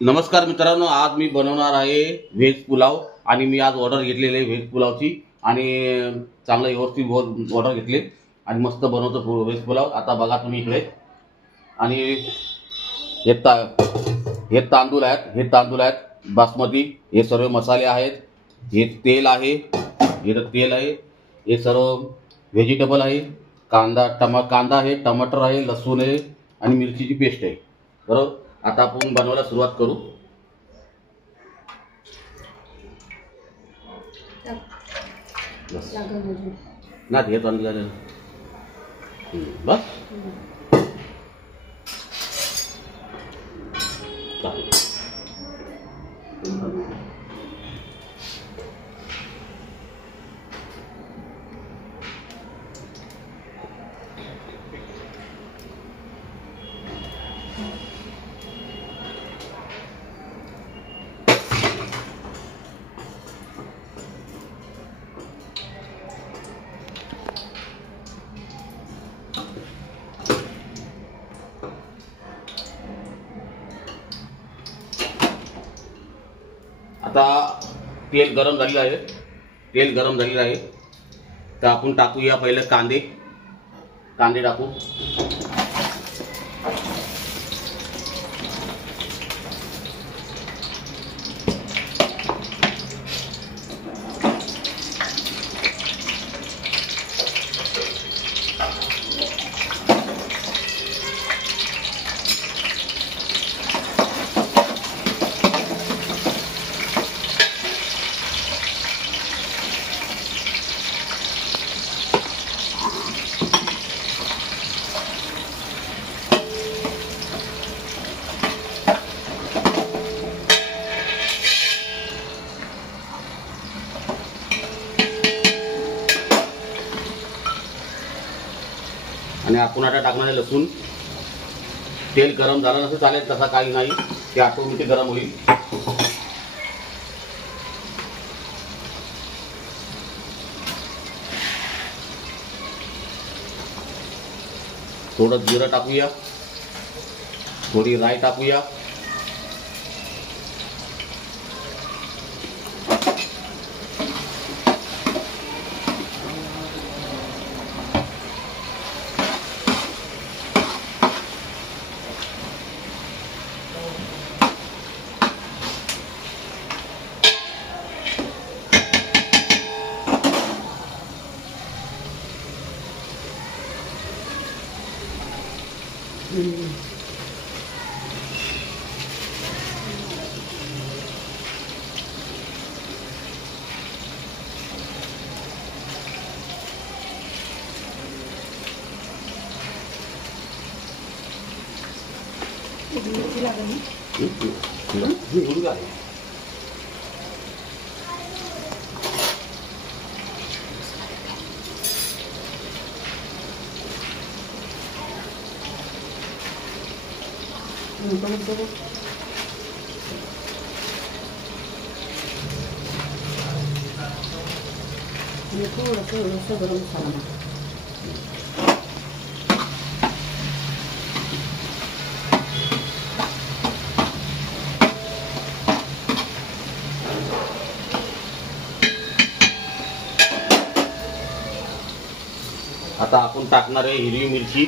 नमस्कार मित्रांनो, आज मी बनवणार आहे व्हेज पुलाव आणि मी आज ऑर्डर घेतलेली आहे व्हेज पुलावची आणि चांगलं व्यवस्थित ऑर्डर घेतली आणि मस्त बनवतो व्हेज पुलाव। आता बघा तुम्ही इकडे आणि हे तांदूळ आहेत बासमती, हे सर्व मसाले आहेत, हे तेल आहे, हे सर्व व्हेजिटेबल आहे, कांदा आहे, टमाटर आहे, लसूण आहे आणि मिरचीची पेस्ट आहे। बरोबर, आता आपण बनवायला सुरुवात करू। ना हे तांदूळ बस आता तेल गरम झालेलं आहे, तर आपण टाकूया पहिले कांदे टाकू। आणि आपण आता टाकणार आहे लसूण। तेल गरम झालं नसेल चालेल, तसा काही नाही, ते ऑटोमॅटिक गरम होईल। थोडं जिरं टाकूया, थोडी राई टाकूया, थोडंसं गरम मसाला। आता आपण टाकणार आहे हिरवी मिरची,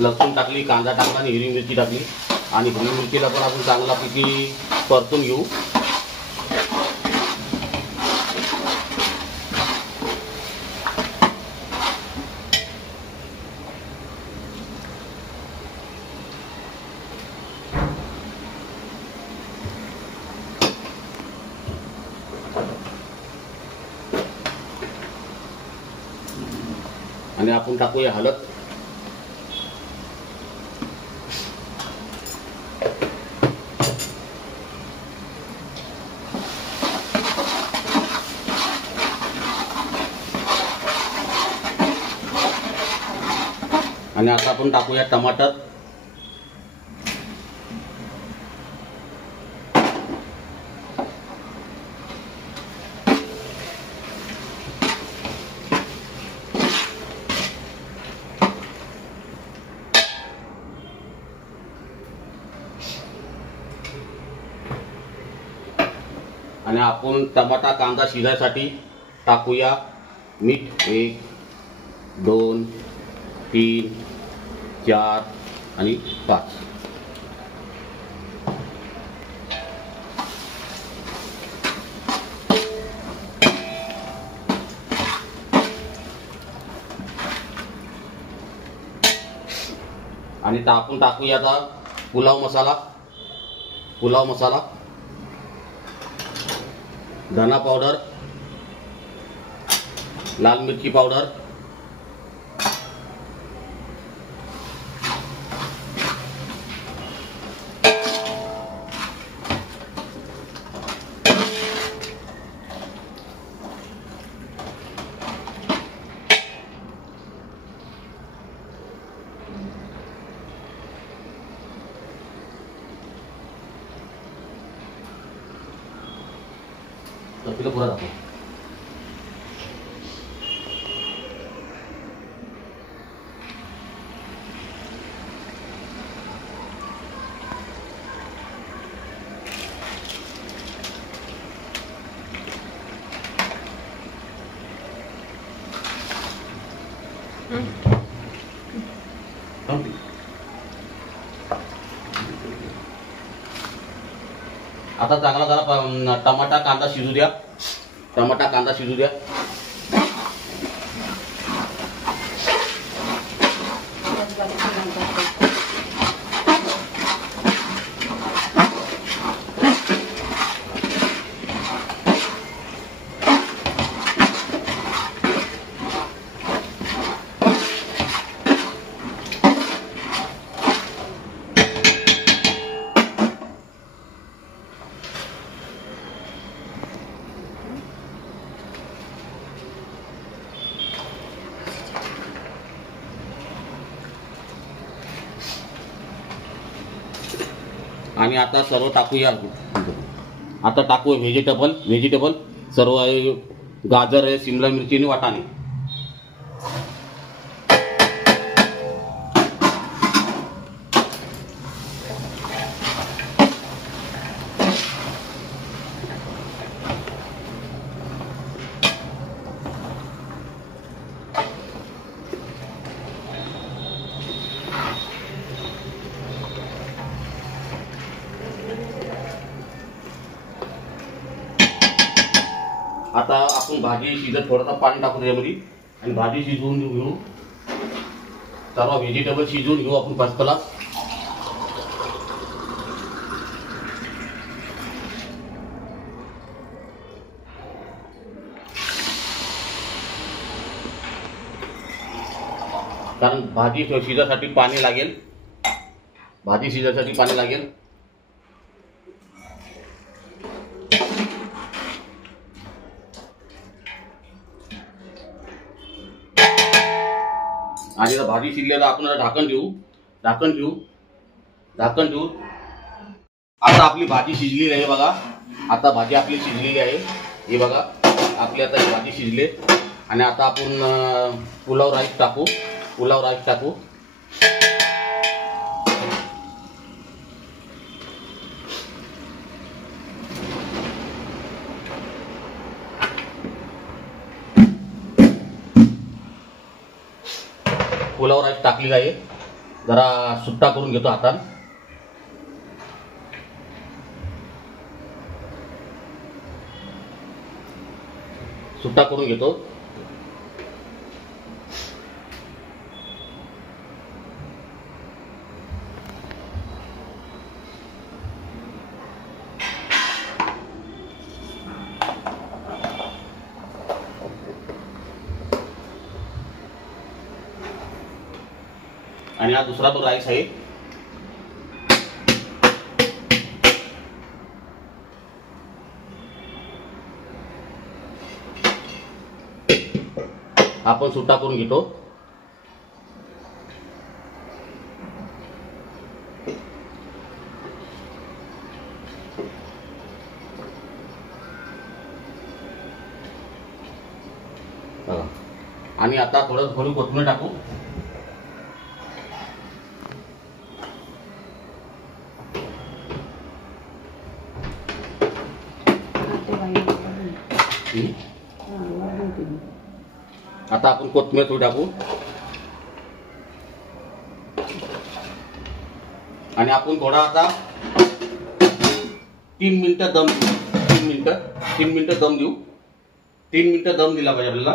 लसूण टाकली, कांदा टाकला आणि हिरवी मिरची टाकली आणि हिरवी मिरचीला पण आपण चांगल्यापैकी परतून घेऊ। आणि आपण टाकूया हळद, आणि आता आपण टाकूया टमाटर, आणि आपण टमाटा कांदा शिजायसाठी टाकूया मीठ 1 2 3 4 आणि 5. आणि आपण टाकूया आता पुलाव मसाला, धना पावडर, लाल मिरची पावडर, तर पुरा दाखव. आता चांगला जरा टमाटा कांदा शिजू द्या. आणि आता सर्व टाकूया. आता टाकू व्हेजिटेबल सर्व आहे. गाजर आहे, शिमला मिरची आणि वाटाणे. आता आपण भाजी शिजत थोडंसं पाणी टाकू त्यामध्ये आणि भाजी शिजवून घेऊ. सर्व व्हेजिटेबल शिजवून घेऊ आपण पाचपला. कारण भाजी शिजायसाठी पाणी लागेल. आणि भाजी शिजलेला आपण ढाकण ठेवू. आता आपली भाजी शिजलेली आहे बघा. आता भाजी आपली शिजलेली आहे. हे बघा आपली आता भाजी शिजले. आणि आता आपण पुलाव राईस टाकू. पुलाव राईस टाकली आहे. जरा सुट्टा करून घेतो हातान. सुट्टा करून घेतो. आणि हा दुसरा तो राईस आहे. आपण सुट्टा करून घेतो. आणि आता थोडं कोथिंबीर टाकू. आता आपण कोथिंबीर थोडी टाकू आणि आपण थोडा आता 3 मिनिटं दम देऊ. 3 मिनिटं दम देऊ. 3 मिनिटं दम दिला पाहिजे आपल्याला.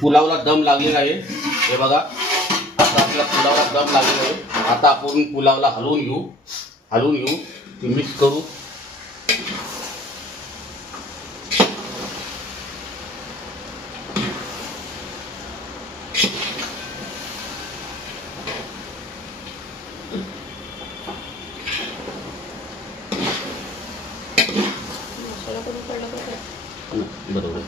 पुलावला दम लागलेला आहे. हे बघा, आता आपल्या पुलावला दम लागलेला आहे. आता आपण पुलावला हलवून घेऊ, मिक्स करू. बरोबर.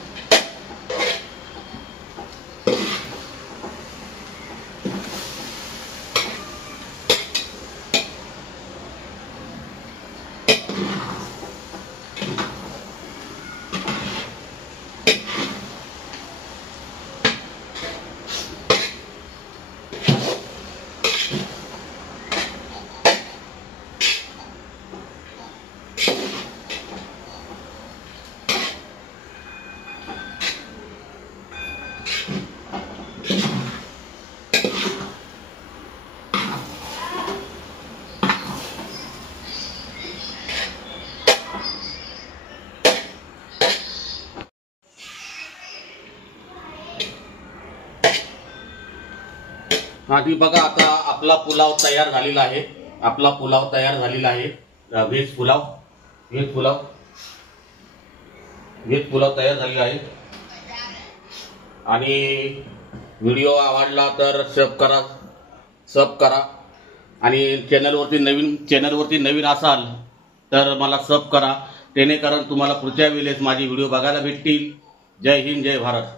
हा ती बघा, आता आपला पुलाव तयार झालेला आहे. व्हेज पुलाव तयार झालेला आहे. आणि व्हिडिओ आवडला तर सब करा आणि चॅनलवरती नवीन असाल तर मला सब करा, जेणेकरून तुम्हाला पुढच्या वेळेस माझे व्हिडिओ बघायला भेटतील. जय हिंद, जय भारत.